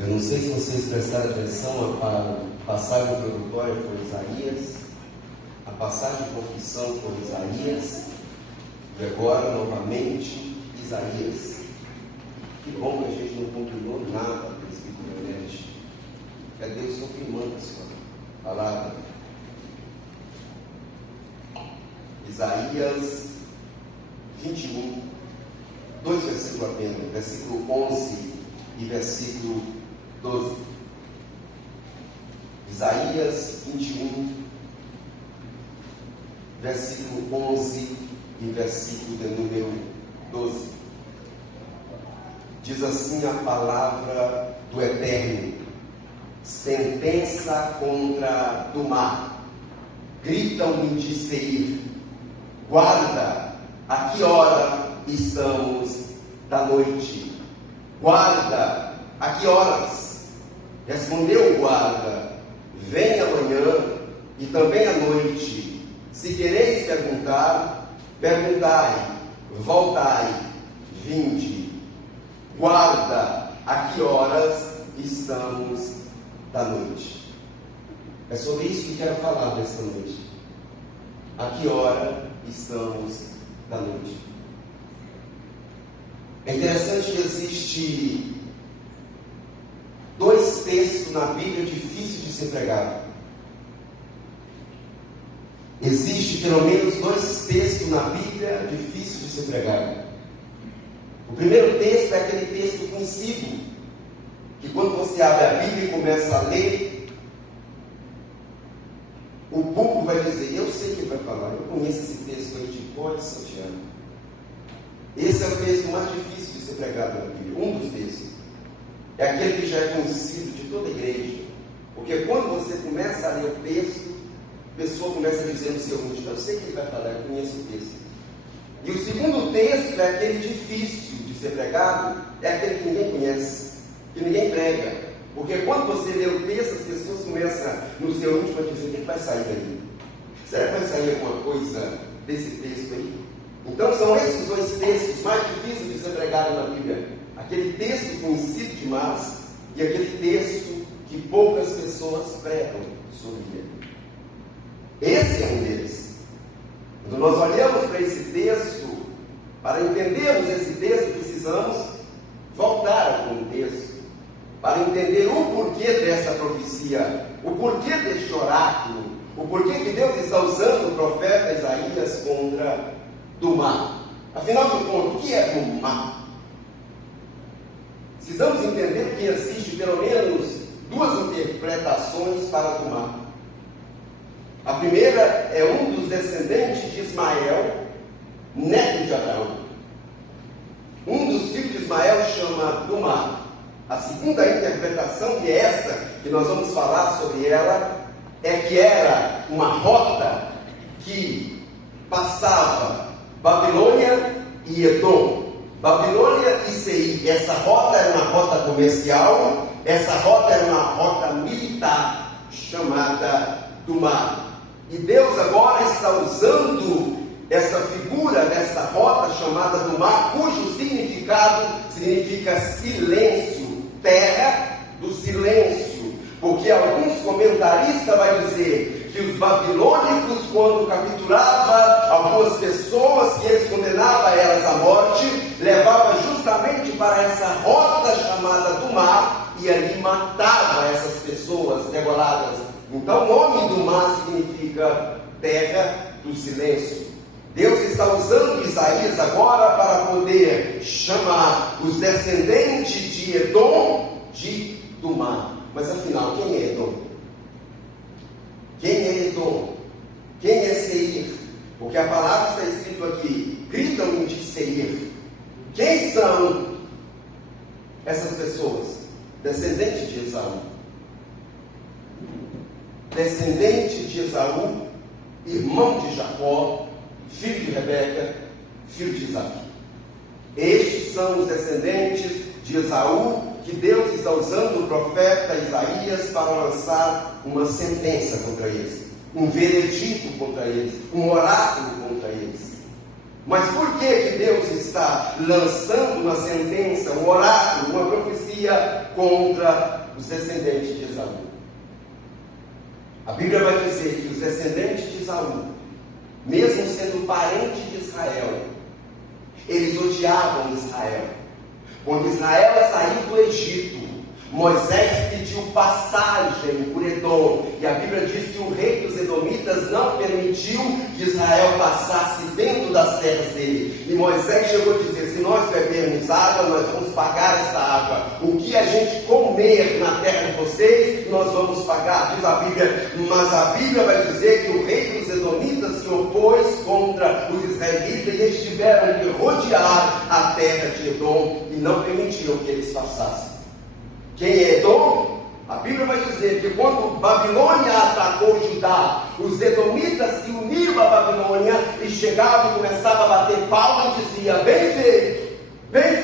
Eu não sei se vocês prestaram atenção, a passagem introdutória foi Isaías, a passagem de confissão foi Isaías, e agora, novamente, Isaías. Que bom que a gente não combinou nada presbiterianamente. É Deus confirmando a sua palavra. Isaías 21, 2 versículos apenas, versículo 11 e versículo 12. Isaías 21, versículo 11 e versículo de número 12. Diz assim a palavra do Eterno: sentença contra Dumá, gritam-me de Seir, guarda, a que hora estamos da noite? Guarda, a que horas? Respondeu o guarda: vem amanhã e também à noite. Se quereis perguntar, perguntai, voltai, vinde. Guarda, a que horas estamos da noite? É sobre isso que quero falar nesta noite. A que hora estamos da noite? É interessante que existe 2 textos na Bíblia difíceis de ser pregado. Existe pelo menos 2 textos na Bíblia difíceis de ser pregado. O primeiro texto é aquele texto conhecido, que quando você abre a Bíblia e começa a ler, o público vai dizer: eu sei o que ele vai falar, eu conheço esse texto aí de cor de Santiago. Esse é o texto mais difícil de ser pregado na Bíblia, um dos textos. É aquele que já é conhecido de toda a igreja, porque quando você começa a ler o texto, a pessoa começa a dizer no seu ouvinte: eu sei o que ele vai falar, eu conheço o texto. E o segundo texto é aquele difícil de ser pregado, é aquele que ninguém conhece, que ninguém prega. Porque quando você lê o texto, as pessoas começam no seu íntimo a dizer: o que vai sair daí? Será que vai sair alguma coisa desse texto aí? Então são esses 2 textos mais difíceis de ser pregados na Bíblia. Aquele texto conhecido demais e aquele texto que poucas pessoas pregam sobre ele. Esse é um deles. Quando nós olhamos para esse texto, para entendermos esse texto, precisamos voltar ao contexto, para entender o porquê dessa profecia, o porquê deste oráculo, o porquê que Deus está usando o profeta Isaías contra Dumá. Afinal de contas, o que é Dumá? Precisamos entender que existe pelo menos 2 interpretações para Dumá. A primeira é um dos descendentes de Ismael, neto de Abraão. Um dos filhos de Ismael chama Dumá. A segunda interpretação, que é esta, que nós vamos falar sobre ela, é que era uma rota que passava Babilônia e Edom, Babilônia e Seir. Essa rota era uma rota comercial, essa rota era uma rota militar, chamada Dumá. E Deus agora está usando essa figura dessa rota chamada Dumá, cujo significado significa silêncio, terra do silêncio. Porque alguns comentaristas vão dizer que os babilônicos, quando capturavam algumas pessoas que eles condenavam elas à morte, levavam justamente para essa rota chamada Dumá e ali matavam essas pessoas degoladas. Então o nome Dumá significa terra do silêncio. Deus está usando Isaías agora para poder chamar os descendentes de Edom de Dumá. Mas afinal, quem é Edom? Quem é Edom? Quem é Seir? Porque a palavra está escrito aqui: gritam de Seir. Quem são essas pessoas? Descendentes de Esaú. Descendente de Esaú, irmão de Jacó, filho de Rebeca, filho de Isaac. Estes são os descendentes de Esaú, que Deus está usando o profeta Isaías para lançar uma sentença contra eles, um veredito contra eles, um oráculo contra eles. Mas por que Deus está lançando uma sentença, um oráculo, uma profecia contra os descendentes de Esaú? A Bíblia vai dizer que os descendentes de Esaú, mesmo sendo parente de Israel, eles odiavam Israel. Quando Israel saiu do Egito, Moisés pediu passagem por Edom, e a Bíblia diz que o rei dos edomitas não permitiu que Israel passasse dentro das terras dele. E Moisés chegou a dizer: se nós bebermos água, nós vamos pagar essa água. O que a gente comer na terra de vocês, nós vamos pagar, diz a Bíblia. Mas a Bíblia vai dizer que o rei dos edomitas se opôs contra os israelitas, e eles tiveram que rodear a terra de Edom e não permitiram que eles passassem. Quem é Edom? A Bíblia vai dizer que quando Babilônia atacou Judá, os edomitas se uniram à Babilônia e chegavam e começavam a bater palmas e diziam: bem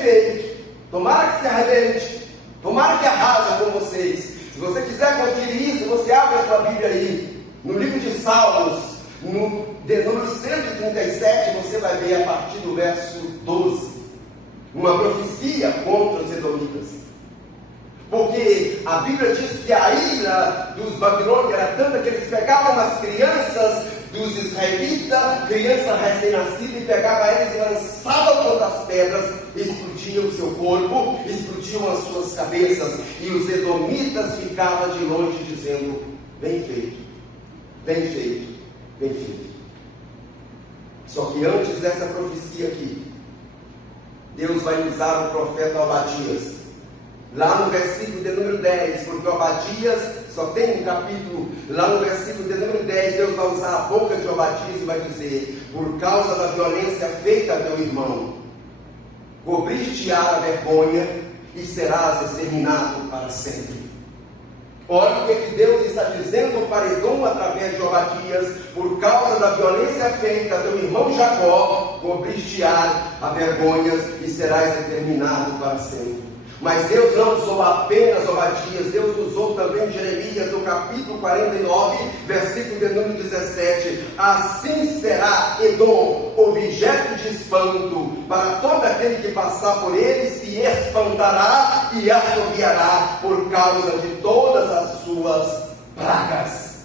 feito, tomara que se arrebente, tomara que arrasa com vocês. Se você quiser conferir isso, você abre a sua Bíblia aí, no livro de Salmos, no número 137, você vai ver a partir do verso 12, uma profecia contra os edomitas. Porque a Bíblia diz que a ira dos babilônios era tanta que eles pegavam as crianças dos israelitas, crianças recém-nascidas, e pegavam eles e lançavam contra as pedras, explodiam o seu corpo, explodiam as suas cabeças, e os edomitas ficavam de longe dizendo: bem feito, bem feito, bem feito. Só que antes dessa profecia aqui, Deus vai usar o profeta Obadias, lá no versículo de número 10, porque Obadias só tem um capítulo. Lá no versículo de número 10, Deus vai usar a boca de Obadias e vai dizer: por causa da violência feita a teu irmão, cobriste-a a vergonha e serás exterminado para sempre. Olha o que Deus está dizendo para Edom através de Obadias: por causa da violência feita a teu irmão Jacó, cobriste-a a vergonhas e serás exterminado para sempre. Mas Deus não usou apenas Obadias, Deus usou também Jeremias, no capítulo 49, versículo de número 17. Assim será Edom objeto de espanto, para todo aquele que passar por ele se espantará e assobiará por causa de todas as suas pragas.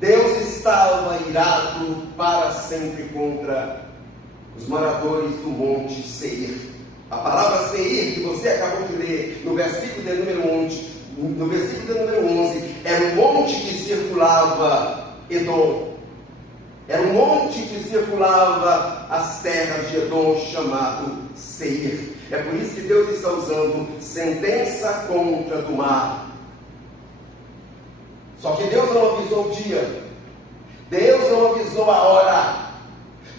Deus estava irado para sempre contra os moradores do monte Seir. A palavra Seir, que você acabou de ler no versículo de número 11, era um monte que circulava Edom. Era um monte que circulava as terras de Edom, chamado Seir. É por isso que Deus está usando sentença contra do mar. Só que Deus não avisou o dia, Deus não avisou a hora,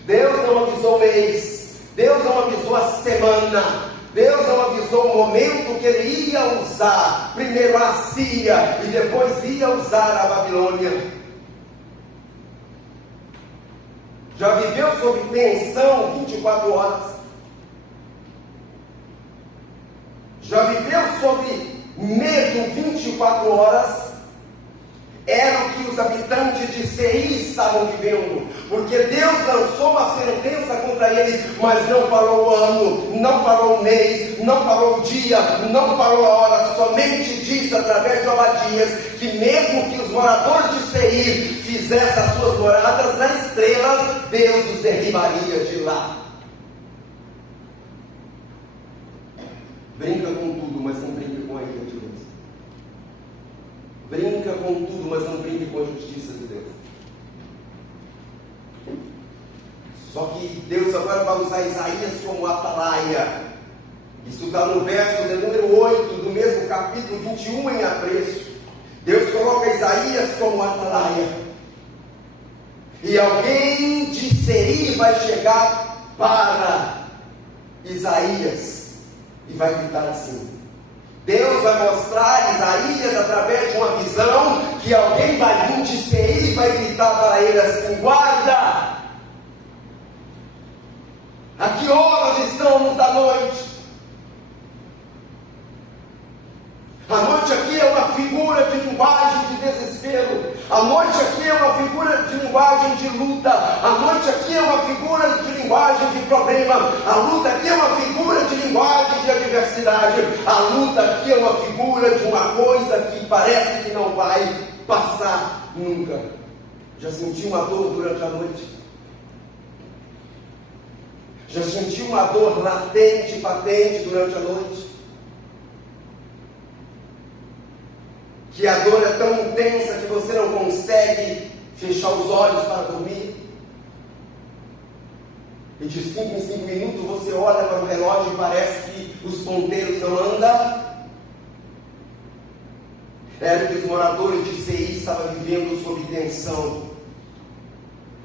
Deus não avisou o mês, Deus não avisou a semana, Deus não avisou o momento que Ele ia usar primeiro a Síria e depois ia usar a Babilônia. Já viveu sob tensão 24 horas? Já viveu sob medo 24 horas? Era o que os habitantes de Seir estavam vivendo, porque Deus lançou uma sentença contra eles, mas não falou o ano, não falou o mês, não falou o dia, não falou a hora. Somente disse através de Obadias que mesmo que os moradores de Seir fizessem as suas moradas nas estrelas, Deus os derribaria de lá. Brinca com tudo, mas não brinca com a ira de Deus. Brinca com tudo, mas não brinque com a justiça de Deus. Só que Deus agora vai usar Isaías como atalaia. Isso está no verso de número 8 do mesmo capítulo 21 em apreço. Deus coloca Isaías como atalaia. E alguém de Seir vai chegar para Isaías e vai gritar assim. Deus vai mostrar a Isaías através de uma visão que alguém vai vir de Seir e vai gritar para ele assim: guarda! A que horas estamos da noite? A noite aqui é uma figura de linguagem de desespero. A noite aqui é uma figura de linguagem de luta. A noite aqui é uma figura de linguagem linguagem de problema. A luta aqui é uma figura de linguagem de adversidade. A luta aqui é uma figura de uma coisa que parece que não vai passar nunca. Já sentiu uma dor durante a noite? Já sentiu uma dor latente, patente durante a noite? Que a dor é tão intensa que você não consegue fechar os olhos para dormir? E de 5 em 5 minutos você olha para o relógio e parece que os ponteiros não andam? Era que os moradores de Seir estavam vivendo sob tensão.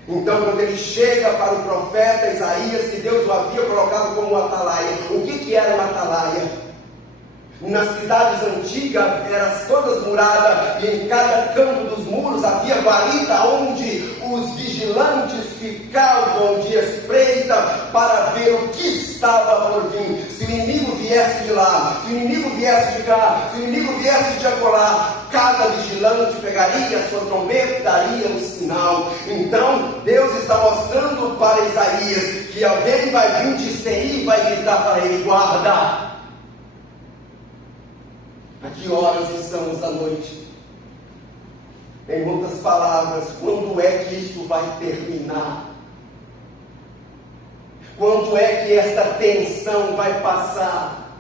Então, quando ele chega para o profeta Isaías, que Deus o havia colocado como um atalaia. O que era uma atalaia? Nas cidades antigas, eram todas muradas, e em cada canto dos muros havia guarita onde os vigilantes ficavam de espreita para ver o que estava por vir. Se o inimigo viesse de lá, se o inimigo viesse de cá, se o inimigo viesse de acolá, cada vigilante pegaria a sua trombeta e daria um sinal. Então, Deus está mostrando para Isaías que alguém vai vir de Seir e vai gritar para ele: guarda! A que horas estamos da noite? Em outras palavras, quando é que isso vai terminar? Quando é que esta tensão vai passar?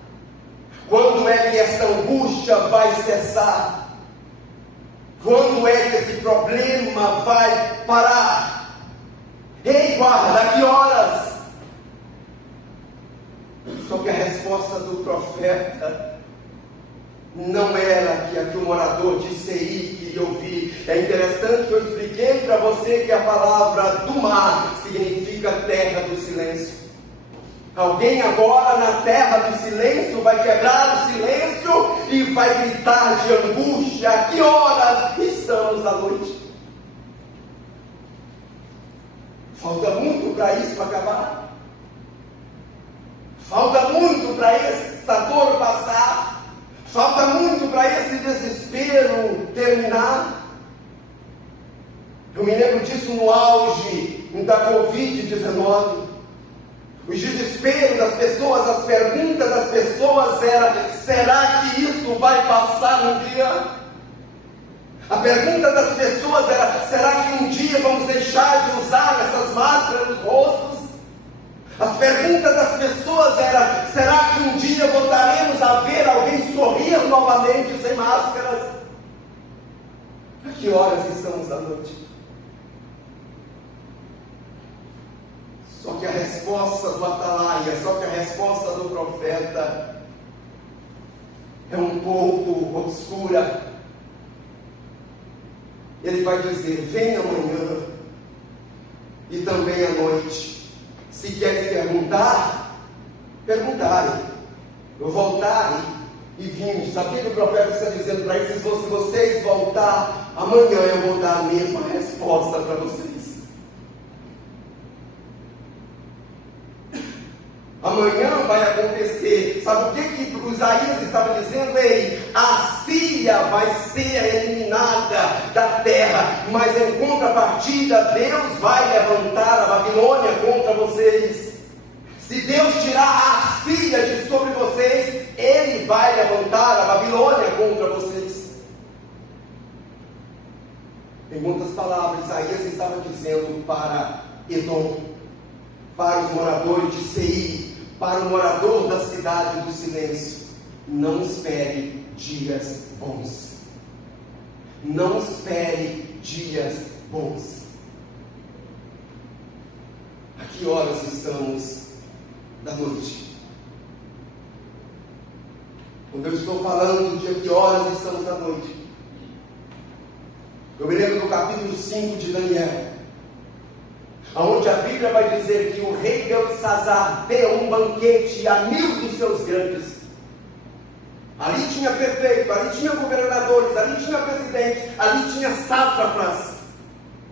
Quando é que esta angústia vai cessar? Quando é que esse problema vai parar? Ei, guarda, a que horas? Só que a resposta do profeta não era que aqui o morador de Seir queria ouvir. É interessante que eu expliquei para você que a palavra do mar significa terra do silêncio. Alguém agora na terra do silêncio vai quebrar o silêncio e vai gritar de angústia: a que horas estamos da noite? Falta muito para isso acabar. Falta muito para essa dor passar. Falta muito para esse desespero terminar. Eu me lembro disso no auge da Covid-19. O desespero das pessoas, as perguntas das pessoas eram: será que isso vai passar um dia? A pergunta das pessoas era: será que um dia vamos deixar de usar essas máscaras nos rostos? As perguntas das pessoas eram: será que um dia voltaremos a ver alguém sorrir novamente sem máscaras? A que horas estamos da noite? Só que a resposta do atalaia, só que a resposta do profeta é um pouco obscura. Ele vai dizer: vem amanhã e também à noite. Se queres perguntar, perguntai. Eu voltar e vim. Sabe o que o profeta está dizendo para eles? Se vocês voltar amanhã, eu vou dar a mesma resposta para vocês. Amanhã vai acontecer. Sabe o que o Isaías estava dizendo? Ei, a Síria vai ser eliminada da terra, mas em contrapartida, Deus vai levantar a Babilônia contra vocês. Se Deus tirar a Síria de sobre vocês, Ele vai levantar a Babilônia contra vocês. Em outras palavras, Isaías estava dizendo para Edom, para os moradores de Seir, para o morador da cidade do silêncio: não espere dias bons. Não espere dias bons. A que horas estamos da noite? Quando eu estou falando de a que horas estamos da noite, eu me lembro do capítulo 5 de Daniel, onde a Bíblia vai dizer que o rei Beltesazar deu um banquete a 1000 dos seus grandes. Ali tinha prefeito, ali tinha governadores, ali tinha presidente, ali tinha sátrapas,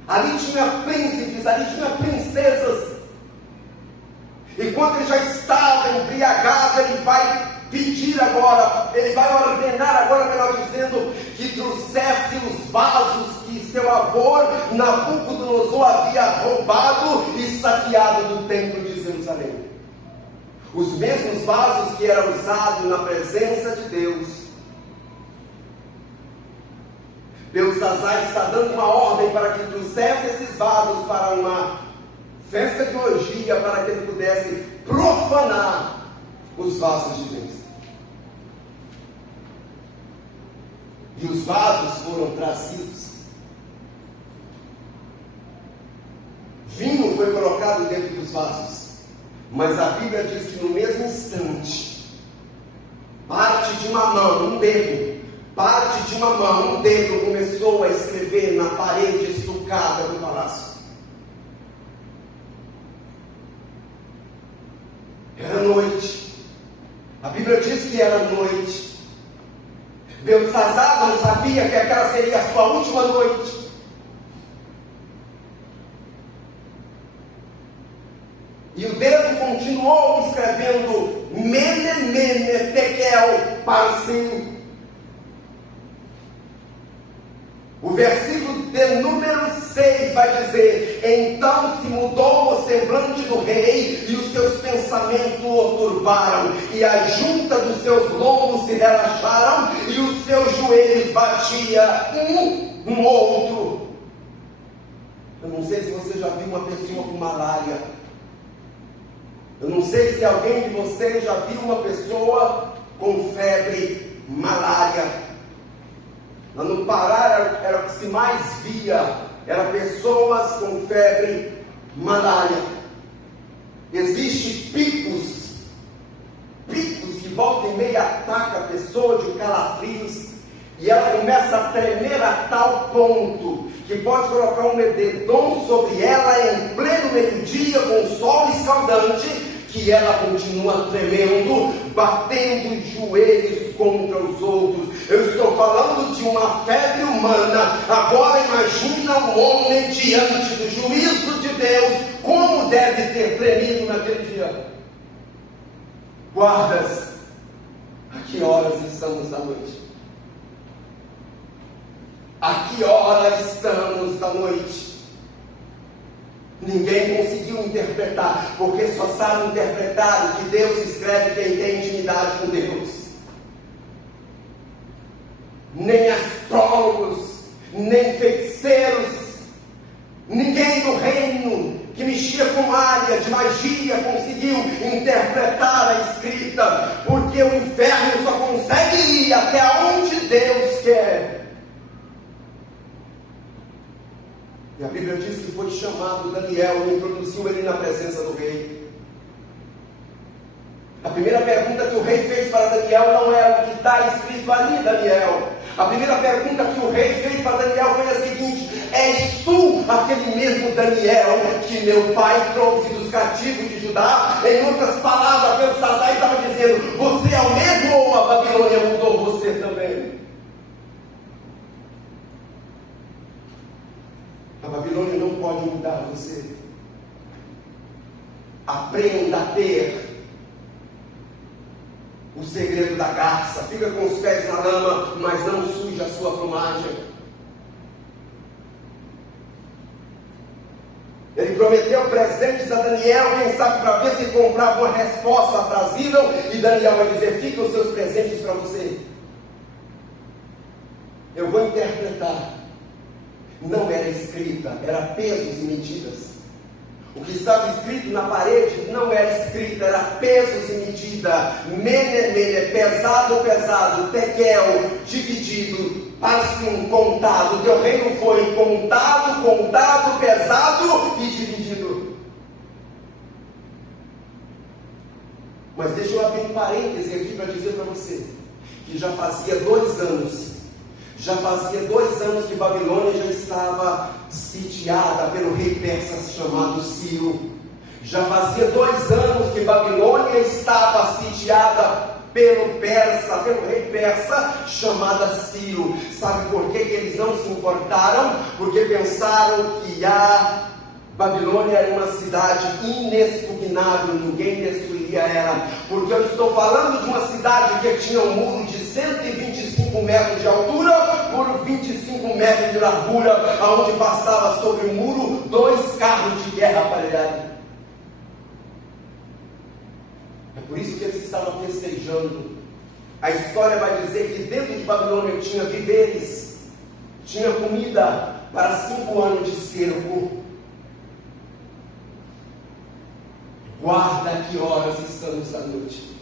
ali tinha príncipes, ali tinha princesas. E quando ele já estava embriagado, ele vai pedir agora, ele vai ordenar agora, melhor dizendo, que trouxesse os vasos que seu avô Nabucodonosor havia roubado e saqueado do templo de Jerusalém. Os mesmos vasos que eram usados na presença de Deus. Belsazar está dando uma ordem para que trouxesse esses vasos para uma festa de orgia, para que ele pudesse profanar os vasos de Deus. E os vasos foram trazidos. Vinho foi colocado dentro dos vasos. Mas a Bíblia diz que no mesmo instante, parte de uma mão, um dedo começou a escrever na parede estucada do palácio. Era noite. A Bíblia diz que era noite. Belsazar não sabia que aquela seria a sua última noite. E o dedo continuou escrevendo Mene, Mene, Tekel, Parsim. O versículo de número 6 vai dizer: então se mudou o semblante do rei, e os seus pensamentos o turbaram, e a junta dos seus lombos se relaxaram, e os seus joelhos batiam um no outro. Eu não sei se você já viu uma pessoa com malária. Eu não sei se alguém de vocês já viu uma pessoa com febre, malária. Lá no Pará era o que se mais via, eram pessoas com febre, malária. Existem picos que volta e meia ataca a pessoa de calafrios, e ela começa a tremer a tal ponto que pode colocar um edredom sobre ela em pleno meio-dia com o sol escaldante, que ela continua tremendo, batendo os joelhos contra os outros. Eu estou falando de uma febre humana. Agora imagina um homem diante do juízo de Deus, como deve ter tremido naquele dia. Guardas, a que horas estamos da noite? A que hora estamos da noite? Ninguém conseguiu interpretar, porque só sabe interpretar o que Deus escreve quem tem intimidade com Deus. Nem astrólogos, nem feiticeiros, ninguém do reino que mexia com área de magia conseguiu interpretar a escrita, porque o inferno só consegue ir até onde Deus quer. E a Bíblia diz que foi chamado Daniel e introduziu ele na presença do rei. A primeira pergunta que o rei fez para Daniel não é o que está escrito ali, Daniel. A primeira pergunta que o rei fez para Daniel foi a seguinte: és tu aquele mesmo Daniel que meu pai trouxe dos cativos de Judá? Em outras palavras, Belsazar estava dizendo: você é o mesmo, ou a Babilônia mudou você também? A Babilônia não pode mudar você. Aprenda a ter o segredo da garça. Fica com os pés na lama, mas não suje a sua plumagem. Ele prometeu presentes a Daniel, quem sabe para ver se comprava uma resposta aprazível, e Daniel vai dizer: fica os seus presentes para você. Eu vou interpretar. Não era escrita, era pesos e medidas. O que estava escrito na parede não era escrita, era pesos e medida. Mene, mene, pesado, pesado, tekel, dividido, parsim, contado. O teu reino foi contado, contado, pesado e dividido. Mas deixa eu abrir um parêntese aqui para dizer para você que já fazia 2 anos que Babilônia já estava sitiada pelo rei persa chamado Ciro. Já fazia 2 anos que Babilônia estava sitiada pelo rei persa chamado Ciro. Sabe por que eles não se importaram? Porque pensaram que a Babilônia era uma cidade inexpugnável, ninguém destruiria ela. Porque eu estou falando de uma cidade que tinha um muro de 125 metros de altura por 25 metros de largura, aonde passava sobre o muro 2 carros de guerra aparelhados. É por isso que eles estavam festejando. A história vai dizer que dentro de Babilônia tinha víveres, tinha comida para 5 anos de cerco. Guarda que horas estamos à noite.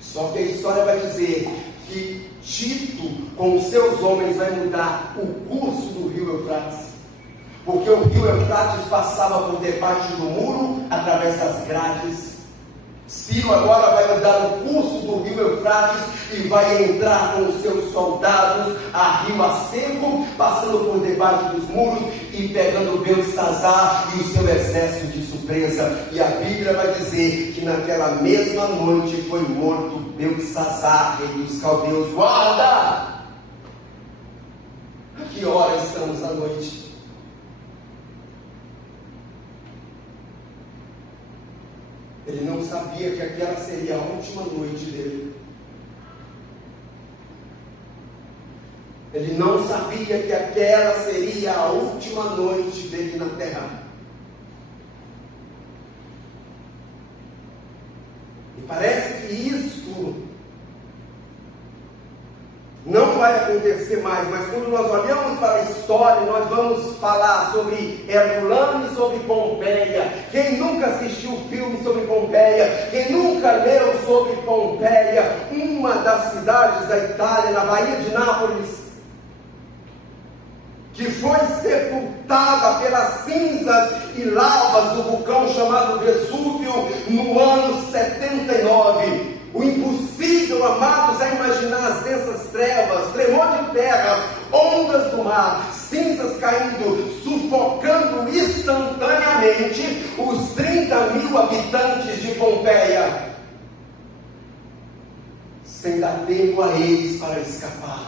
Só que a história vai dizer que Tito, com os seus homens, vai mudar o curso do rio Eufrates. Porque o rio Eufrates passava por debaixo do muro, através das grades. Ciro agora vai mudar o curso do rio Eufrates e vai entrar com os seus soldados a rio a seco, passando por debaixo dos muros e pegando Belsassar e o seu exército de surpresa. E a Bíblia vai dizer que naquela mesma noite foi morto Belsassar, rei dos caldeus. Guarda! A que hora estamos à noite? Ele não sabia que aquela seria a última noite dele. Ele não sabia que aquela seria a última noite dele na terra. E parece que isso não vai acontecer mais, mas quando nós olhamos para a história, nós vamos falar sobre Herculano e sobre Pompeia. Quem nunca assistiu o filme sobre Pompeia, quem nunca leu sobre Pompeia, uma das cidades da Itália, na Baía de Nápoles, que foi sepultada pelas cinzas e lavas do vulcão chamado Vesúvio no ano 79. O impossível, amados, é imaginar as densas trevas, tremor de terra, ondas do mar, cinzas caindo, sufocando instantaneamente os 30 mil habitantes de Pompeia, sem dar tempo a eles para escapar.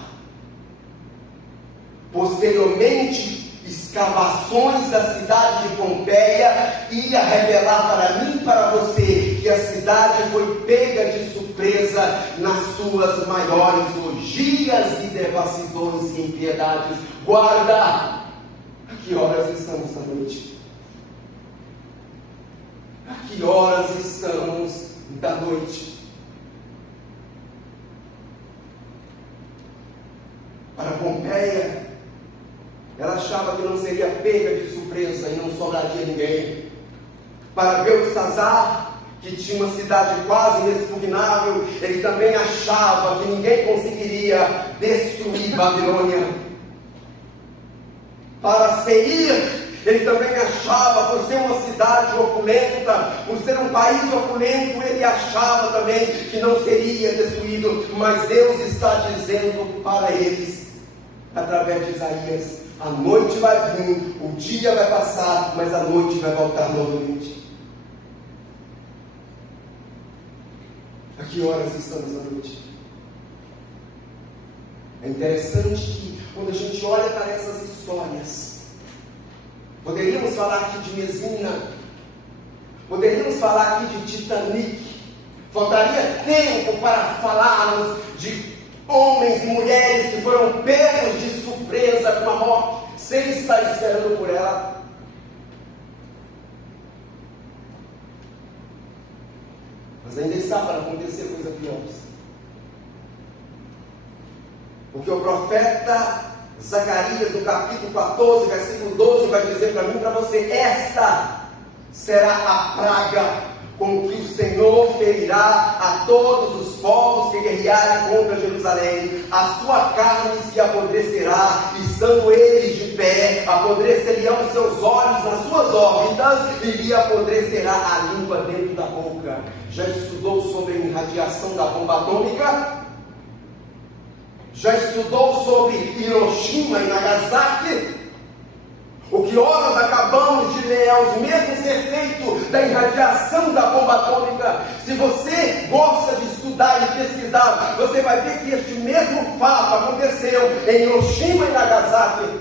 Posteriormente, escavações da cidade de Pompeia ia revelar para mim e para você que a cidade foi pega de surpresa nas suas maiores orgias e devassidões e impiedades. Guarda! A que horas estamos da noite? A que horas estamos da noite? Para Pompeia, ela achava que não seria pega de surpresa e não sobraria ninguém. Para Belsassar, que tinha uma cidade quase inexpugnável, ele também achava que ninguém conseguiria destruir Babilônia. Para Seir, ele também achava, por ser uma cidade opulenta, por ser um país opulento, ele achava também que não seria destruído. Mas Deus está dizendo para eles, através de Isaías: a noite vai vir, o dia vai passar, mas a noite vai voltar novamente. A que horas estamos à noite? É interessante que quando a gente olha para essas histórias, poderíamos falar aqui de Mesina, poderíamos falar aqui de Titanic, faltaria tempo para falarmos de homens e mulheres que foram pegos de surpresa com a morte, sem estar esperando por ela. Mas ainda está para acontecer coisa pior. Porque o profeta Zacarias, no capítulo 14, versículo 12, vai dizer para mim e para você: esta será a praga com que o Senhor ferirá a todos os povos que guerrearem contra Jerusalém. A sua carne se apodrecerá, estando eles de pé, apodrecerão os seus olhos nas suas órbitas, e lhe apodrecerá a língua dentro da boca. Já estudou sobre a irradiação da bomba atômica? Já estudou sobre Hiroshima e Nagasaki? O que horas acabamos de ler é os mesmos efeitos da irradiação da bomba atômica. Se você gosta de estudar e pesquisar, você vai ver que este mesmo fato aconteceu em Hiroshima e Nagasaki,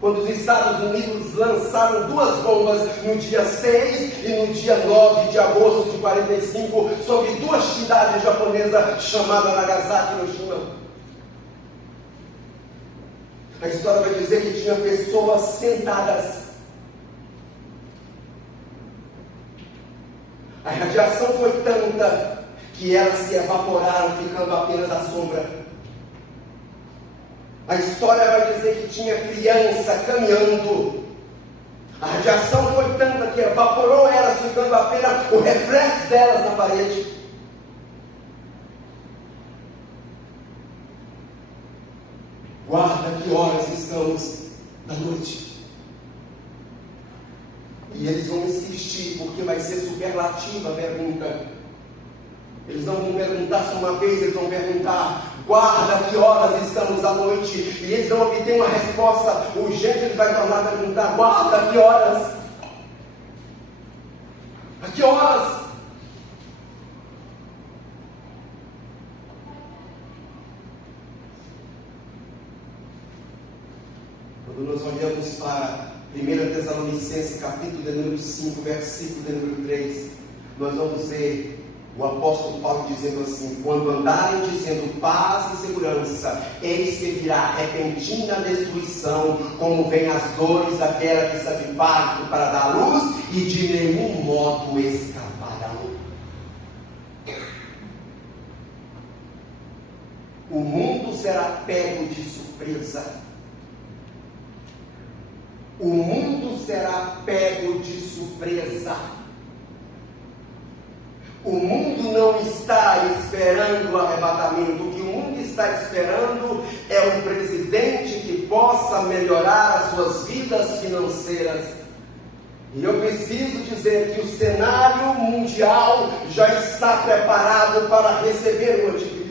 quando os Estados Unidos lançaram 2 bombas no dia 6 e no dia 9 de agosto de 45 sobre 2 cidades japonesas chamadas Nagasaki e Hiroshima. A história vai dizer que tinha pessoas sentadas. A radiação foi tanta que elas se evaporaram, ficando apenas à sombra. A história vai dizer que tinha criança caminhando. A radiação foi tanta que evaporou elas, ficando apenas o reflexo delas na parede. Guarda que horas estamos da noite. E eles vão insistir, porque vai ser superlativa a pergunta. Eles não vão perguntar só uma vez, eles vão perguntar: guarda que horas estamos da noite. E eles vão obter uma resposta urgente, ele vai tornar a perguntar: guarda que horas? A que horas? Quando nós olhamos para 1 Tessalonicenses, capítulo de número 5, versículo de número 3, nós vamos ver o apóstolo Paulo dizendo assim: quando andarem dizendo paz e segurança, eis que virá repentina destruição, como vem as dores daquela que está de pacto para dar luz, e de nenhum modo escaparão. O mundo será pego de surpresa. O mundo será pego de surpresa. O mundo não está esperando o arrebatamento. O que o mundo está esperando é um presidente que possa melhorar as suas vidas financeiras. E eu preciso dizer que o cenário mundial já está preparado para receber o anticristo.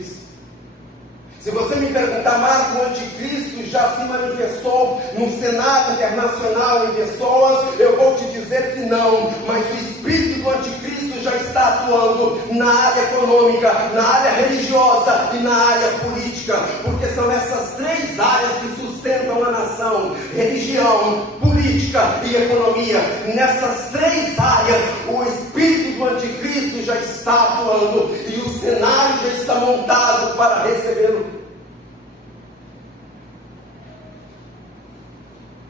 Se você me perguntar, Marco, o anticristo já se manifestou no cenário internacional em pessoas, eu vou te dizer que não, mas o espírito do anticristo já está atuando na área econômica, na área religiosa e na área política, porque são essas três áreas que sustentam a nação: religião, política e economia. Nessas três áreas, o espírito do anticristo já está atuando e o cenário já está montado para recebê-lo.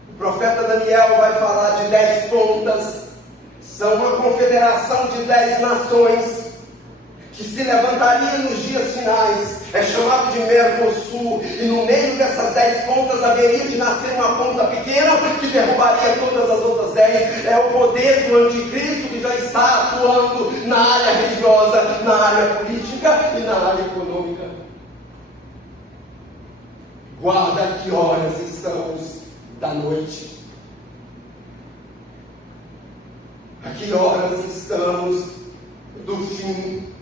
O profeta Daniel vai falar de 10 pontas. São uma confederação de 10 nações que se levantaria nos dias finais. É chamado de Mercosul. E no meio dessas 10 pontas haveria de nascer uma ponta pequena que derrubaria todas as outras 10. É o poder do anticristo que já está atuando na área religiosa, na área política e na área econômica. Guarda que horas estamos da noite. A que horas estamos do fim?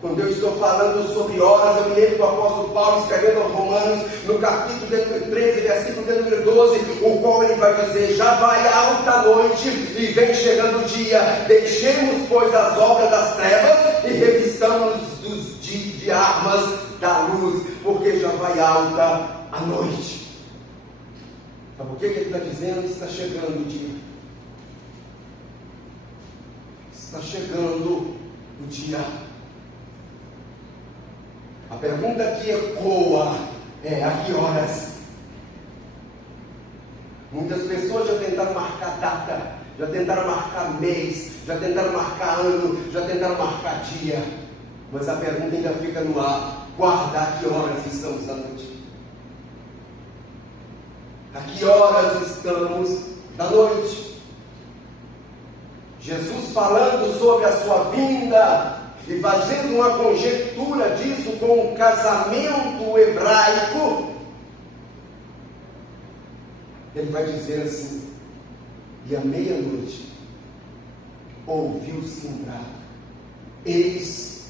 Quando eu estou falando sobre horas, eu me lembro do apóstolo Paulo escrevendo aos Romanos, no capítulo de número 13, versículo de número 12, o qual ele vai dizer: já vai alta noite e vem chegando o dia, deixemos pois as obras das trevas e revistamos-nos de armas da luz, porque já vai alta a noite. Sabe o que ele está dizendo? Está chegando o dia. Está chegando o dia. A pergunta que ecoa é: a que horas? Muitas pessoas já tentaram marcar data, já tentaram marcar mês, já tentaram marcar ano, já tentaram marcar dia, mas a pergunta ainda fica no ar: guarda, a que horas estamos da noite? A que horas estamos da noite? Jesus falando sobre a sua vinda e fazendo uma conjectura disso com o casamento hebraico, ele vai dizer assim: e à meia-noite ouviu-se um brado, eis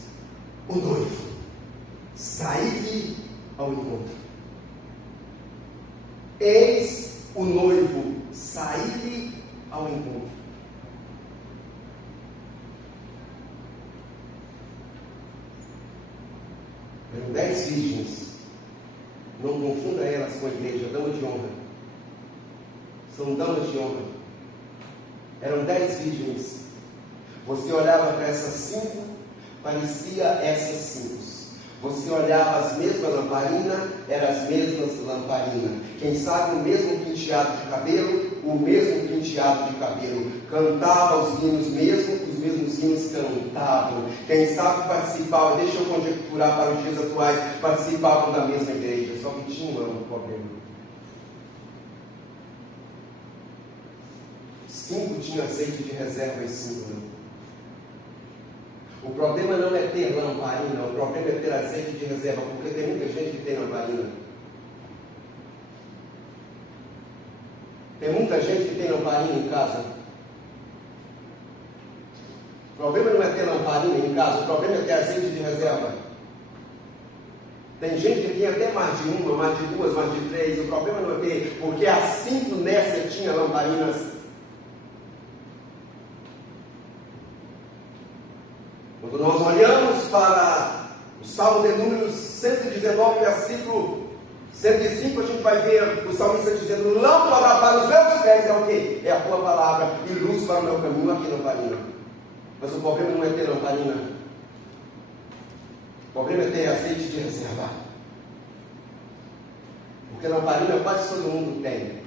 o noivo, saí-lhe ao encontro. Eis o noivo, saí-lhe ao encontro. Eram 10 virgens. Não confunda elas com a igreja, dama de honra. São damas de honra. Eram 10 virgens. Você olhava para essas 5, parecia essas 5. Você olhava as mesmas lamparinas, eram as mesmas lamparinas. Quem sabe o mesmo penteado de cabelo, o mesmo penteado de cabelo. Cantava os hinos mesmo, os mesmos hinos cantavam. Quem sabe participava, deixa eu conjecturar para os dias atuais, participavam da mesma igreja, só que tinha um problema. 5 tinham azeite de reserva e 5 não. O problema não é ter lamparina, o problema é ter azeite de reserva, porque tem muita gente que tem lamparina. Tem muita gente que tem lamparina em casa. O problema não é ter lamparina em casa, o problema é ter azeite de reserva. Tem gente que tem até mais de uma, mais de duas, mais de três. O problema não é ter, porque as 5 nessa tinha lamparinas. Quando nós olhamos para o Salmo de número 119, versículo 105, a gente vai ver o salmista dizendo: lâmpada para os meus pés é o quê? É a tua palavra, e luz para o meu caminho. Aqui lamparina. Mas o problema não é ter lamparina. O problema é ter azeite de reserva. Porque lamparina quase todo mundo tem.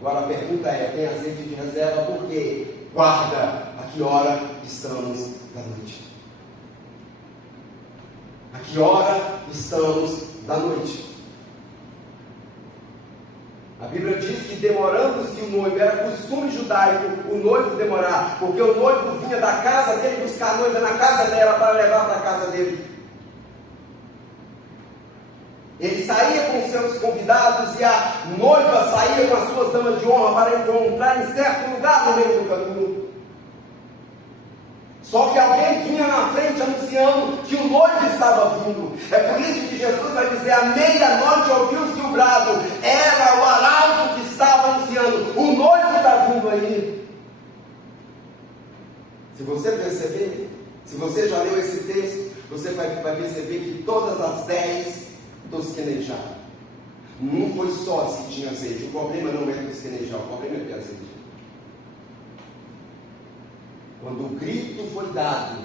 Agora a pergunta é: tem azeite de reserva por quê? Guarda, a que hora estamos da noite? A que hora estamos da noite? A Bíblia diz que demorando-se o noivo, era costume judaico o noivo demorar, porque o noivo vinha da casa dele buscar a noiva na casa dela para levar para a casa dele. Ele saía com seus convidados e a noiva saía com as suas damas de honra para encontrar em certo lugar no meio do caminho. Só que alguém vinha na frente anunciando que o noivo estava vindo. É por isso que Jesus vai dizer: à meia-noite ouviu-se o brado. Era o arauto que estava anunciando: o noivo está vindo aí. Se você perceber, se você já leu esse texto, você vai perceber que todas as 10 tosquenejaram. Não foi só se tinha azeite. O problema não é tosquenejar, o problema é ter azeite. Quando o grito foi dado,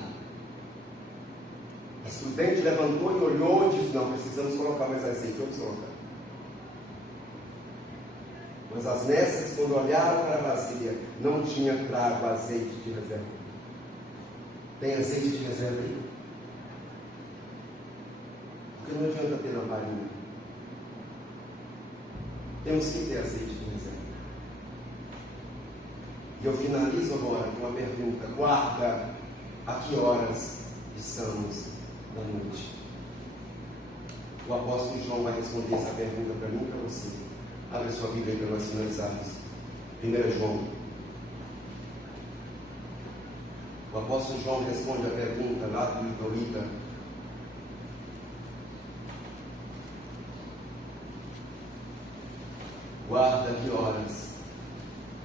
a estudante levantou e olhou e disse: não, precisamos colocar mais azeite. Vamos colocar. Mas as nessas, quando olharam para a vasilha, não tinha trago azeite de reserva. Tem azeite de reserva aí? Porque não adianta ter lamparina. Temos que ter azeite de reserva. E eu finalizo agora com uma pergunta: guarda, a que horas estamos da noite? O apóstolo João vai responder essa pergunta para mim e para você. Abre sua Bíblia para nós finalizarmos. 1 João. O apóstolo João responde a pergunta lá do Idoíta. Guarda, que horas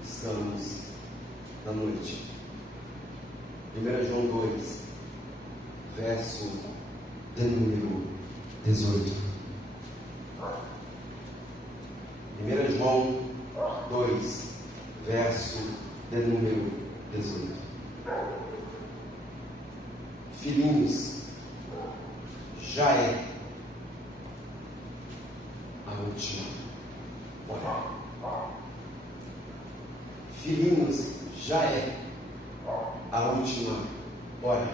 estamos da noite? 1 João 2, verso de número 18. 1 João 2, verso de número 18. Filhinhos, já é a última hora. Filhinhos, já é a última hora.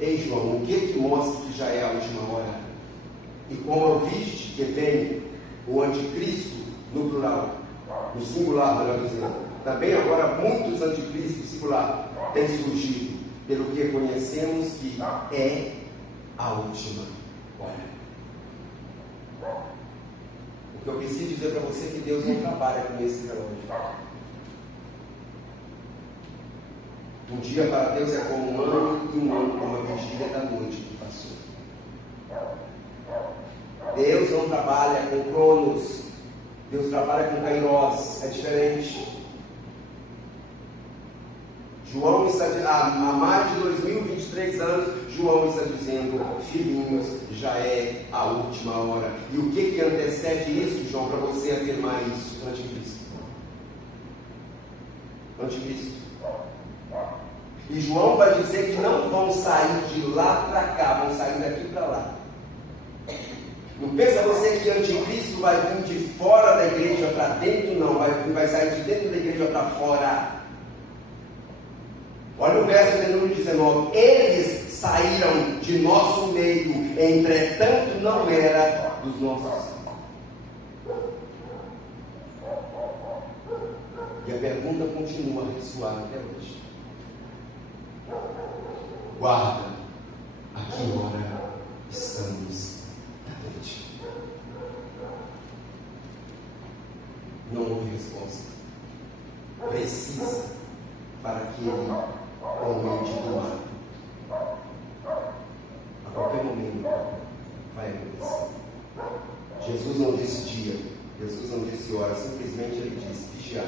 Ei, João, o que mostra que já é a última hora? E como ouviste que vem o anticristo no plural, no singular, melhor dizendo, também agora muitos anticristos singular têm surgido, pelo que conhecemos que é a última hora. O que eu preciso dizer para você é que Deus não trabalha com esse relógio. Um dia para Deus é como um ano, e um ano como a vigília da noite que passou. Deus não trabalha com cronos, Deus trabalha com kairos, é diferente. João está, há mais de 2023 anos, João está dizendo: filhinhos, já é a última hora. E o que antecede isso, João, para você afirmar isso? Anticristo. Anticristo. E João vai dizer que não vão sair de lá para cá, vão sair daqui para lá. Não pensa você que anticristo vai vir de fora da igreja para dentro, não. Vai sair de dentro da igreja para fora. Olha o verso de número 19. Eles saíram de nosso meio, entretanto não era dos nossos. E a pergunta continua a ressoar até hoje. Guarda, a que hora estamos na noite? Não houve resposta precisa para que ele aumente do mar. A qualquer momento vai acontecer. Jesus não disse dia, Jesus não disse hora, simplesmente ele disse vigiar.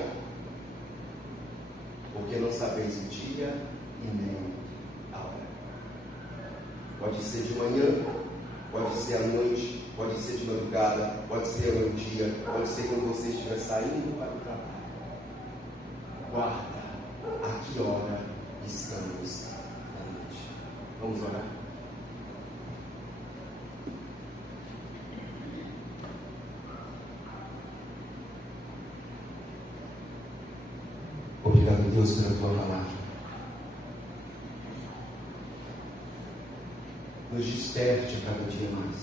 Porque não sabeis o dia e nem a hora. Pode ser de manhã, pode ser à noite, pode ser de madrugada, pode ser ao meio-dia, pode ser quando você estiver saindo para o trabalho. Guarda a que hora estamos na noite. Vamos orar? Obrigado, Deus, pela tua palavra. Nos desperte a cada dia mais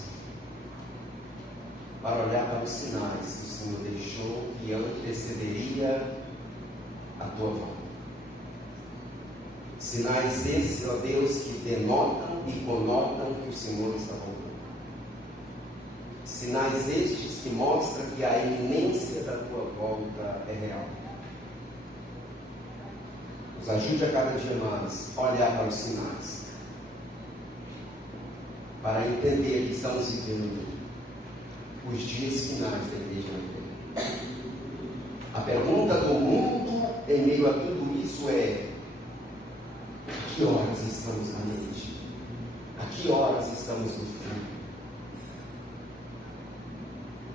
para olhar para os sinais que o Senhor deixou que antecederia a tua volta. Sinais esses, ó Deus, que denotam e conotam que o Senhor está voltando. Sinais estes que mostram que a iminência da tua volta é real. Nos ajude a cada dia mais a olhar para os sinais, para entender que estamos vivendo os dias finais da igreja na terra. A pergunta do mundo em meio a tudo isso é: a que horas estamos na noite? A que horas estamos no fim?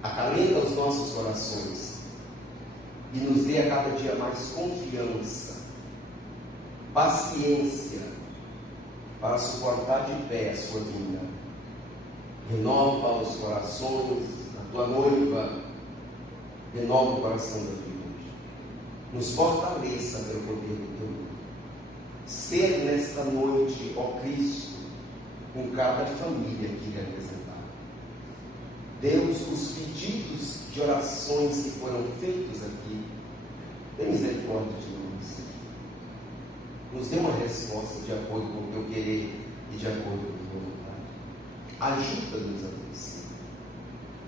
Acalenta os nossos corações e nos dê a cada dia mais confiança, paciência para suportar de pé a sua vinda. Renova os corações da tua noiva, renova o coração da tua igreja. Nos fortaleça pelo poder do teu nome. Ser nesta noite, ó Cristo, com cada família que lhe representar. Deus, os pedidos de orações que foram feitos aqui, tem misericórdia de nós. Nos dê uma resposta de acordo com o teu querer e de acordo com a tua vontade. Ajuda-nos a vencer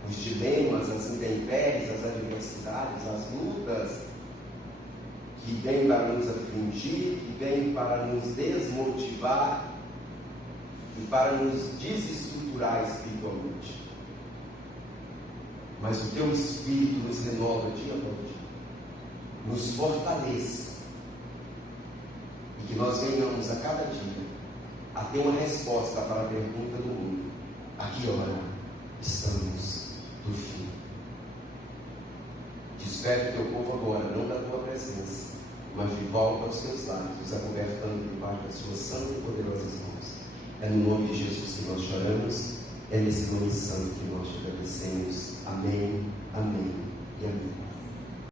os dilemas, as intempéries, as adversidades, as lutas que vêm para nos afligir, que vêm para nos desmotivar e para nos desestruturar espiritualmente. Mas o teu Espírito nos renova dia após dia, nos fortaleça, e que nós venhamos a cada dia a ter uma resposta para a pergunta do mundo: a que hora estamos no fim? Desperte o teu povo agora, não da tua presença, mas de volta aos teus lábios, acobertando debaixo das suas santas e poderosas mãos. É no nome de Jesus que nós choramos, é nesse nome santo que nós te agradecemos. Amém, amém e amém.